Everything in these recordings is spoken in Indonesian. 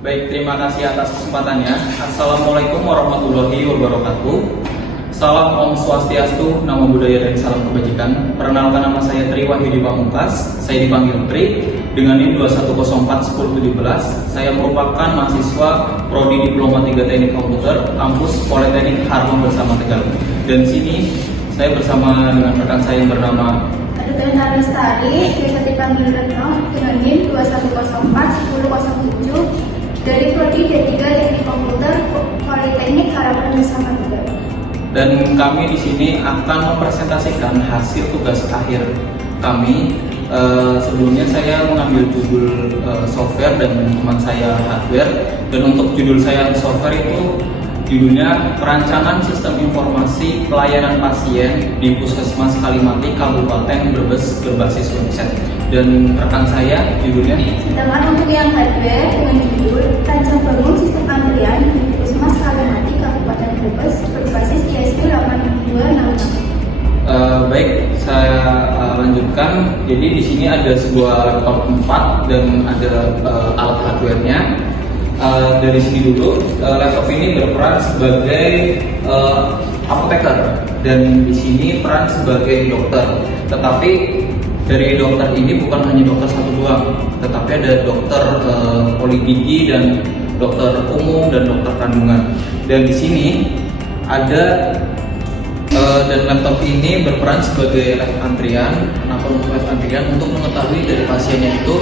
Baik, terima kasih atas kesempatannya. Assalamualaikum warahmatullahi wabarakatuh. Salam Om Swastiastu, Namo Buddhaya dan salam kebajikan. Perkenalkan, nama saya Tri Wahyudi Pamungkas. Saya dipanggil Tri dengan NIM 2141017. Saya merupakan mahasiswa Prodi Diploma 3 Teknik Komputer Kampus Politeknik Harmon Bersama Tegal. Dan sini saya bersama dengan rekan saya yang bernama Adriana Lestari, biasa dipanggil Retno, dengan NIM 2141007 dari Prodi D3 Teknik Komputer Politeknik Harapan Bersama Tegal. Dan kami di sini akan mempresentasikan hasil tugas akhir kami. Sebelumnya saya mengambil judul software dan teman saya hardware. Dan untuk judul saya software itu judulnya Perancangan Sistem Informasi Pelayanan Pasien di Puskesmas Kalimati Kabupaten Brebes berbasis website. Dan rekan saya judulnya. Sedangkan untuk yang hardware dengan judul Rancang Bangun Sistem Antrian di Puskesmas Kalimati Kabupaten Brebes berbasis ISP 8266. Baik, saya lanjutkan. Jadi di sini ada sebuah laptop 4 dan ada alat hardware-nya. Dari sini dulu, laptop ini berperan sebagai apoteker dan di sini peran sebagai dokter. Tetapi dari dokter ini bukan hanya dokter satu doang, tetapi ada dokter poligigi dan dokter umum dan dokter kandungan. Dan di sini ada dan laptop ini berperan sebagai live antrian. Kenapa untuk live antrian? Untuk mengetahui dari pasiennya itu,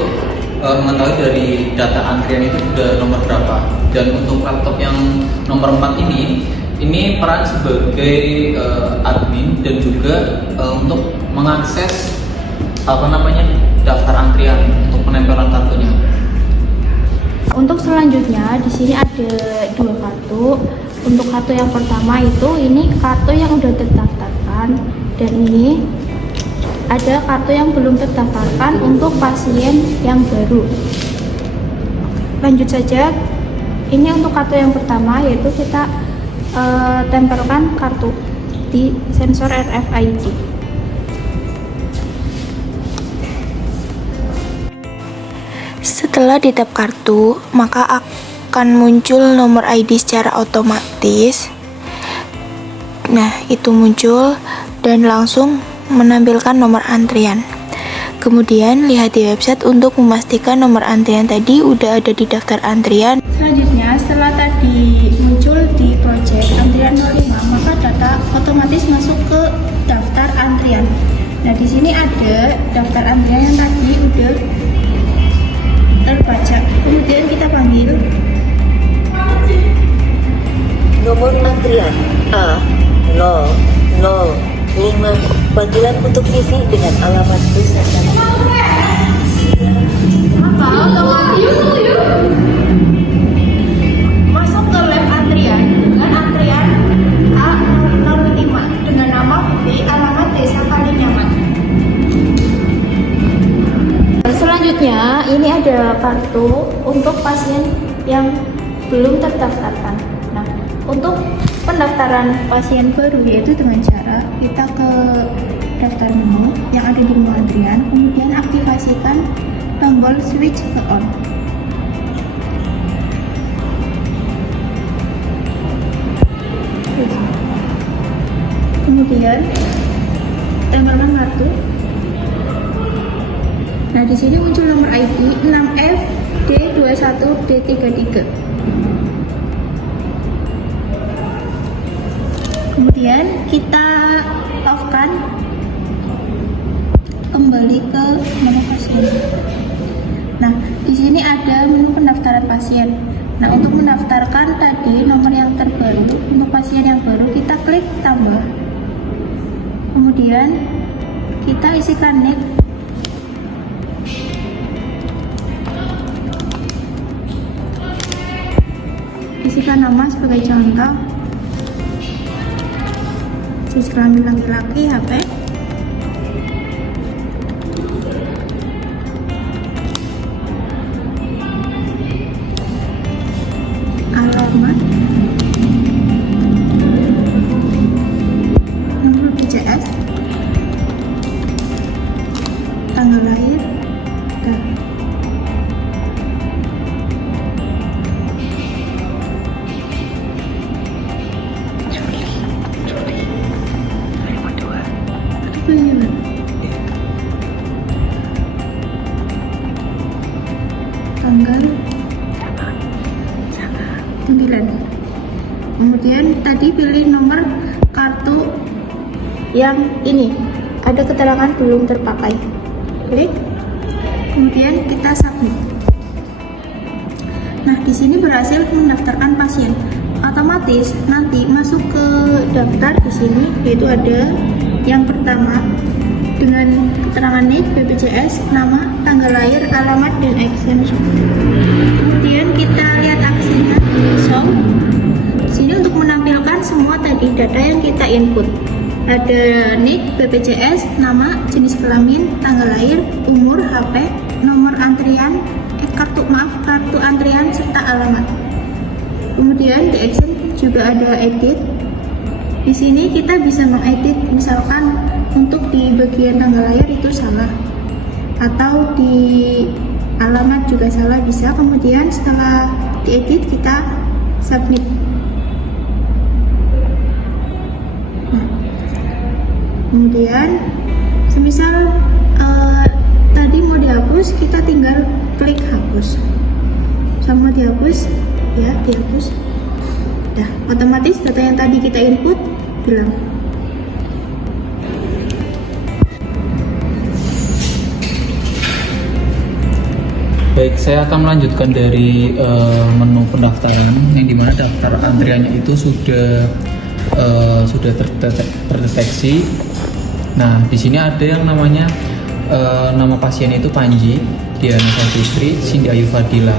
mengetahui dari data antrian itu sudah nomor berapa. Dan untuk laptop yang nomor 4 ini peran sebagai admin dan juga untuk mengakses daftar antrian untuk penempelan kartunya. Untuk selanjutnya di sini ada dua kartu. Untuk kartu yang pertama ini kartu yang udah terdaftarkan, dan ini ada kartu yang belum terdaftarkan untuk pasien yang baru. Lanjut saja. Ini untuk kartu yang pertama, yaitu kita tempelkan kartu di sensor RFID. Setelah di-tap kartu, maka akan muncul nomor ID secara otomatis. Nah, itu muncul dan langsung menampilkan nomor antrian. Kemudian lihat di website untuk memastikan nomor antrian tadi udah ada di daftar antrian. Selanjutnya, setelah tadi muncul di project antrian 05, maka data otomatis masuk ke daftar antrian. Nah, di sini ada daftar antrian yang tadi udah terbaca. Kemudian kita panggil nomor antrian A005. Panggilan untuk isi dengan alamat perusahaan. masuk ke live antrian dengan antrian A005 dengan nama B, alamat Desa Kalinyamat. Selanjutnya, ini ada kartu untuk pasien yang belum terdaftarkan. Nah, untuk pendaftaran pasien baru yaitu dengan cara kita ke daftar menu yang ada di menu antrian, kemudian aktifasikan tombol switch ke on. Kemudian tempelkan kartu. Nah, di sini muncul nomor ID 6FD21D33. Kemudian kita off-kan, kembali ke menu pasien. Nah, di sini ada menu pendaftaran pasien. Nah, untuk mendaftarkan tadi nomor yang terbaru untuk pasien yang baru, kita klik tambah. Kemudian kita isikan nick. Isikan nama sebagai contoh, jenis kelamin laki-laki, HP, alamat, nomor BPJS, tanggal lahir, dan tanggal 9. Kemudian tadi pilih nomor kartu yang ini, ada keterangan belum terpakai, klik, kemudian kita submit. Nah, di sini berhasil mendaftarkan pasien. Otomatis nanti masuk ke daftar di sini, yaitu ada yang pertama dengan keterangan NIK, BPJS, nama, tanggal lahir, alamat, dan exemption. Kemudian kita lihat aksinya, show. Di sini untuk menampilkan semua tadi data yang kita input. Ada NIK, BPJS, nama, jenis kelamin, tanggal lahir, umur, HP, nomor antrian, kartu antrian, serta alamat. Kemudian di action juga ada edit. Di sini kita bisa mengedit, misalkan untuk di bagian tanggal lahir itu salah, atau di alamat juga salah, bisa. Kemudian setelah diedit kita submit. Nah, kemudian semisal tadi mau dihapus, kita tinggal klik hapus. Sama dihapus, ya dihapus. Dah, otomatis data yang tadi kita input hilang. Baik, saya akan melanjutkan dari menu pendaftaran, yang dimana daftar antriannya itu sudah terdeteksi. Nah, di sini ada yang namanya nama pasien itu Panji Diana Savitri Cindy Ayu Fadila,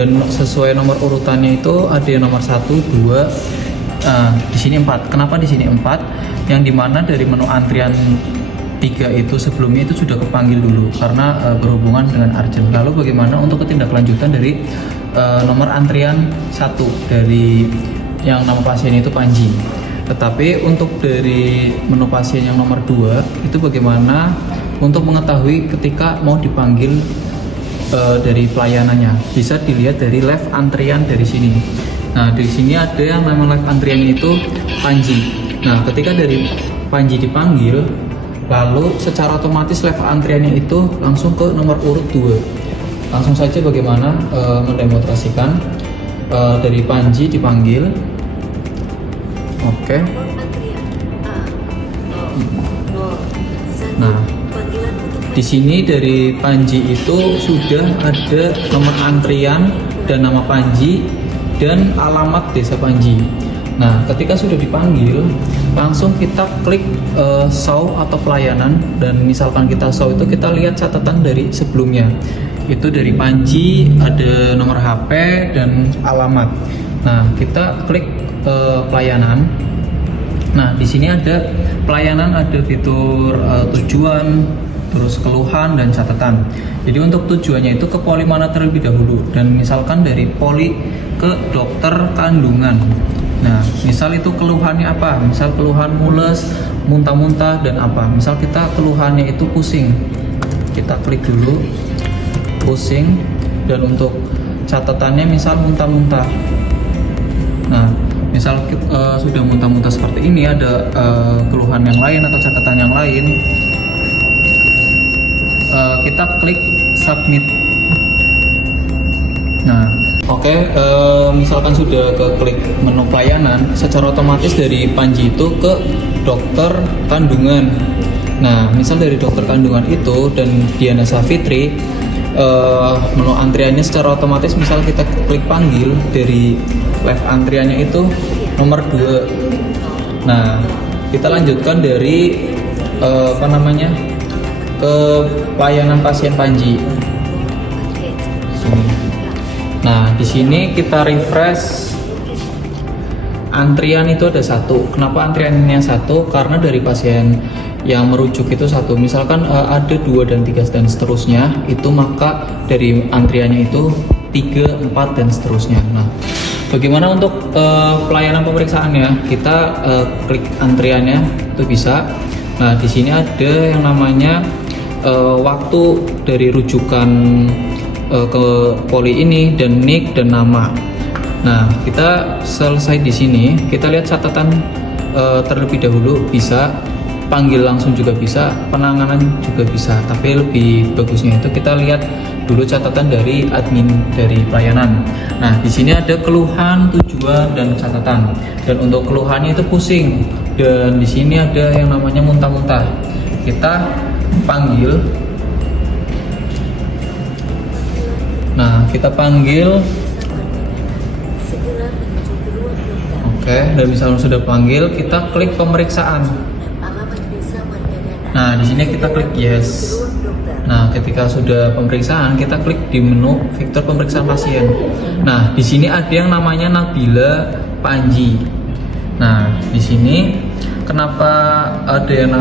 dan sesuai nomor urutannya itu ada yang nomor 1, 2, di sini 4. Kenapa di sini 4? Yang dimana dari menu antrian 3 itu sebelumnya itu sudah kepanggil dulu karena berhubungan dengan urgent. Lalu bagaimana untuk ketindaklanjutan dari nomor antrian 1 dari yang nama pasien itu Panji. Tetapi untuk dari menu pasien yang nomor 2 itu bagaimana untuk mengetahui ketika mau dipanggil dari pelayanannya. Bisa dilihat dari live antrian dari sini. Nah, di sini ada yang nama live antrian itu Panji. Nah, ketika dari Panji dipanggil, lalu secara otomatis live antriannya itu langsung ke nomor urut 2. Langsung saja bagaimana mendemonstrasikan dari Panji dipanggil. Oke. Nah, di sini dari Panji itu sudah ada nomor antrian dan nama Panji dan alamat desa Panji. Nah, ketika sudah dipanggil, langsung kita klik show atau pelayanan, dan misalkan kita show itu kita lihat catatan dari sebelumnya. Itu dari Panji ada nomor HP dan alamat. Nah, kita klik pelayanan. Nah, di sini ada pelayanan, ada fitur tujuan, terus keluhan dan catatan. Jadi untuk tujuannya itu ke poli mana terlebih dahulu, dan misalkan dari poli ke dokter kandungan. Nah, misal itu keluhannya apa? Misal keluhan mules, muntah-muntah dan apa? Misal kita keluhannya itu pusing. Kita klik dulu pusing, dan untuk catatannya misal muntah-muntah. Nah, misal sudah muntah-muntah seperti ini, ada keluhan yang lain atau catatan yang lain, kita klik submit. Nah, oke, misalkan sudah ke klik menu pelayanan, secara otomatis dari Panji itu ke dokter kandungan. Nah, misal dari dokter kandungan itu dan Diana Savitri, menu antriannya secara otomatis misal kita klik panggil, dari live antriannya itu nomor 2. Nah, kita lanjutkan dari ke pelayanan pasien Panji. Nah, di sini kita refresh, antrian itu ada 1. Kenapa antriannya 1? Karena dari pasien yang merujuk itu 1. Misalkan ada 2 dan 3 dan seterusnya, itu maka dari antriannya itu 3, 4 dan seterusnya. Nah, bagaimana untuk pelayanan pemeriksaannya? Kita klik antriannya itu bisa. Nah, di sini ada yang namanya waktu dari rujukan ke poli ini dan NIK dan nama. Nah, kita selesai di sini, kita lihat catatan terlebih dahulu bisa. panggil langsung juga bisa, penanganan juga bisa. Tapi lebih bagusnya itu kita lihat dulu catatan dari admin dari pelayanan. Nah, di sini ada keluhan, tujuan, dan catatan. Dan untuk keluhannya itu pusing. Dan di sini ada yang namanya muntah-muntah. Kita panggil. Nah, kita panggil. Segera menuju ke ruang dokter. Oke, dan misalnya sudah panggil, kita klik pemeriksaan. Alamat desa Margadana. Nah, di sini kita klik yes. Ruang dokter. Nah, ketika sudah pemeriksaan, kita klik di menu fitur pemeriksaan pasien. Nah, di sini ada yang namanya Nabila Panji. Nah, di sini kenapa ada yang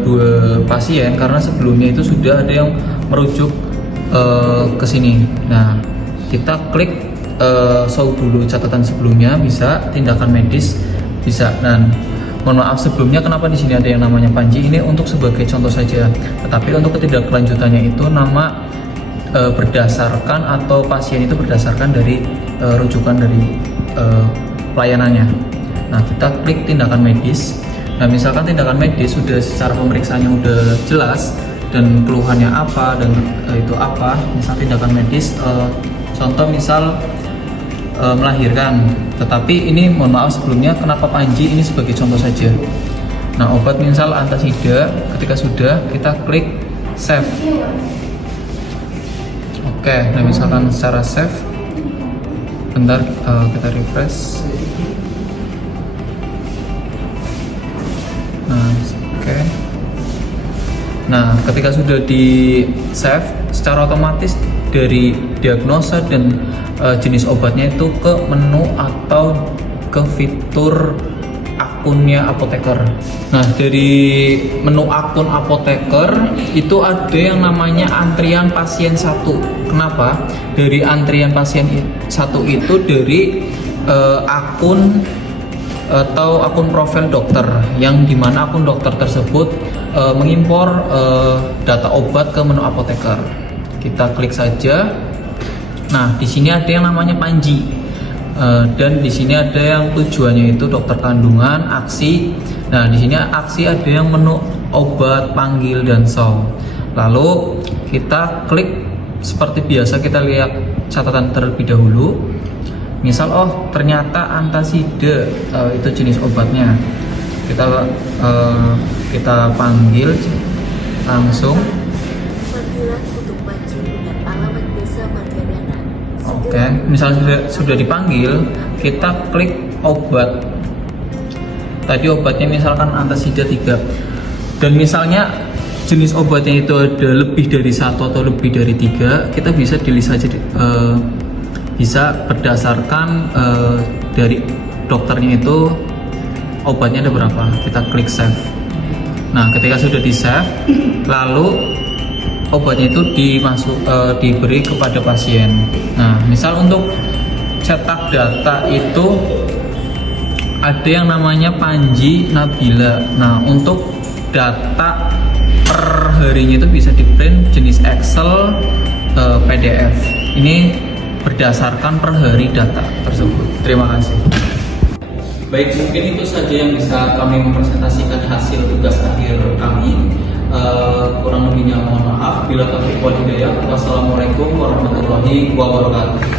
dua pasien? Karena sebelumnya itu sudah ada yang merujuk ke sini. Nah, kita klik show dulu catatan sebelumnya, bisa tindakan medis bisa. Dan mohon maaf sebelumnya kenapa di sini ada yang namanya Panji, ini untuk sebagai contoh saja. Tetapi untuk ketidaklanjutannya itu nama berdasarkan atau pasien itu berdasarkan dari rujukan dari pelayanannya. Nah, kita klik tindakan medis. Nah, misalkan tindakan medis sudah secara pemeriksaannya udah jelas dan keluhannya apa dan itu apa. Misal tindakan medis, contoh misal melahirkan. Tetapi ini mohon maaf sebelumnya kenapa Panji, ini sebagai contoh saja. Nah, obat misal antasida, ketika sudah kita klik save. Oke, nah misalkan secara save, bentar kita refresh. Nah, oke. Nah, ketika sudah di save, secara otomatis dari diagnosa dan jenis obatnya itu ke menu atau ke fitur akunnya apoteker. Nah, dari menu akun apoteker itu ada yang namanya antrian pasien 1. Kenapa? Dari antrian pasien 1 itu dari akun atau akun profil dokter, yang dimana akun dokter tersebut mengimpor data obat ke menu apoteker. Kita klik saja. Nah, di sini ada yang namanya Panji, dan di sini ada yang tujuannya itu dokter kandungan, aksi. Nah, di sini aksi ada yang menu obat, panggil, dan show. Lalu kita klik seperti biasa, kita lihat catatan terlebih dahulu. Misal, oh ternyata antasida itu jenis obatnya. Kita panggil langsung. Panggilan untuk Panji dengan alamat desa Margadana. Oke, misalnya sudah dipanggil, kita klik obat. Tadi obatnya misalkan antasida 3. Dan misalnya jenis obatnya itu ada lebih dari 1 atau lebih dari 3, kita bisa dilihat saja bisa berdasarkan dari dokternya itu obatnya ada berapa. Kita klik save. Nah, ketika sudah di save, lalu obatnya itu diberi kepada pasien. Nah, misal untuk cetak data itu ada yang namanya Panji Nabila. Nah, untuk data per harinya itu bisa di print jenis Excel, PDF. Ini berdasarkan per hari data tersebut. Terima kasih. Baik, mungkin itu saja yang bisa kami mempresentasikan hasil tugas akhir kami. Kurang lebihnya mohon maaf. Bila taufiq wal hidayah. Wassalamualaikum warahmatullahi wabarakatuh.